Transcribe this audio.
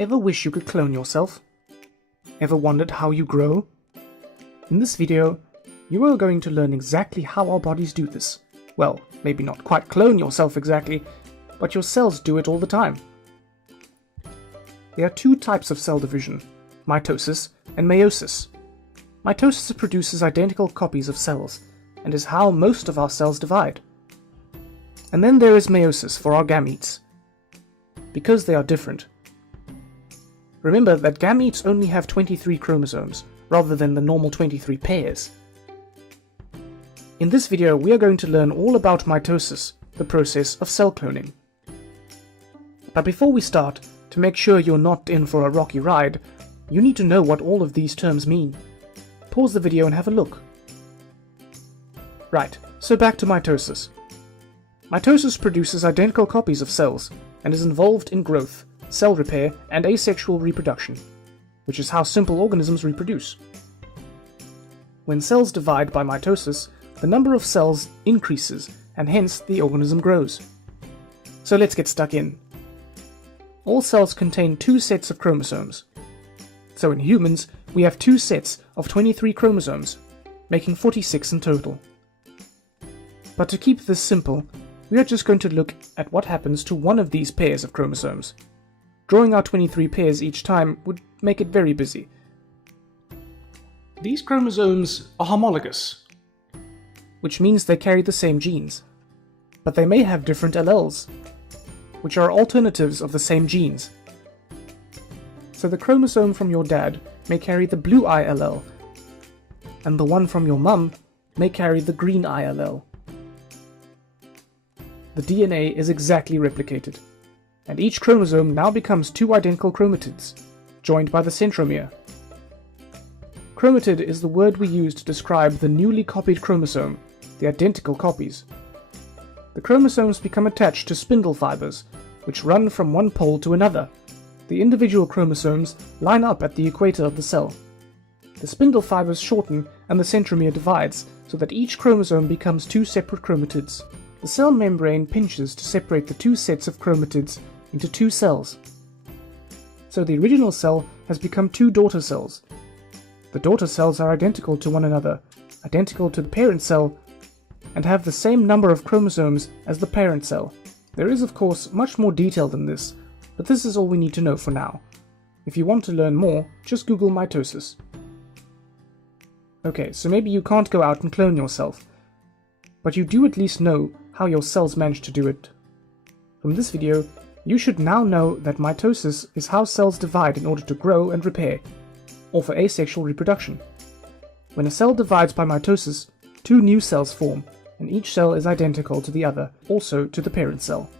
Ever wish you could clone yourself? Ever wondered how you grow? In this video, you are going to learn exactly how our bodies do this. Well, maybe not quite clone yourself exactly, but your cells do it all the time. There are two types of cell division, mitosis and meiosis. Mitosis produces identical copies of cells, and is how most of our cells divide. And then there is meiosis for our gametes, because they are different. Remember that gametes only have 23 chromosomes, rather than the normal 23 pairs. In this video we are going to learn all about mitosis, the process of cell cloning. But before we start, to make sure you're not in for a rocky ride, you need to know what all of these terms mean. Pause the video and have a look. Right, so back to mitosis. Mitosis produces identical copies of cells, and is involved in growth, cell repair, and asexual reproduction, which is how simple organisms reproduce. When cells divide by mitosis, the number of cells increases, and hence the organism grows. So let's get stuck in. All cells contain two sets of chromosomes. So in humans, we have two sets of 23 chromosomes, making 46 in total. But to keep this simple, we are just going to look at what happens to one of these pairs of chromosomes. Drawing out 23 pairs each time would make it very busy. These chromosomes are homologous, which means they carry the same genes, but they may have different alleles, which are alternatives of the same genes. So the chromosome from your dad may carry the blue eye allele, and the one from your mum may carry the green eye allele. The DNA is exactly replicated, and each chromosome now becomes two identical chromatids, joined by the centromere. Chromatid is the word we use to describe the newly copied chromosome, the identical copies. The chromosomes become attached to spindle fibers, which run from one pole to another. The individual chromosomes line up at the equator of the cell. The spindle fibers shorten and the centromere divides, so that each chromosome becomes two separate chromatids. The cell membrane pinches to separate the two sets of chromatids into two cells. So the original cell has become two daughter cells. The daughter cells are identical to one another, identical to the parent cell, and have the same number of chromosomes as the parent cell. There is of course much more detail than this, but this is all we need to know for now. If you want to learn more, just Google mitosis. Okay, so maybe you can't go out and clone yourself, but you do at least know how your cells manage to do it. From this video, you should now know that mitosis is how cells divide in order to grow and repair, or for asexual reproduction. When a cell divides by mitosis, two new cells form, and each cell is identical to the other, also to the parent cell.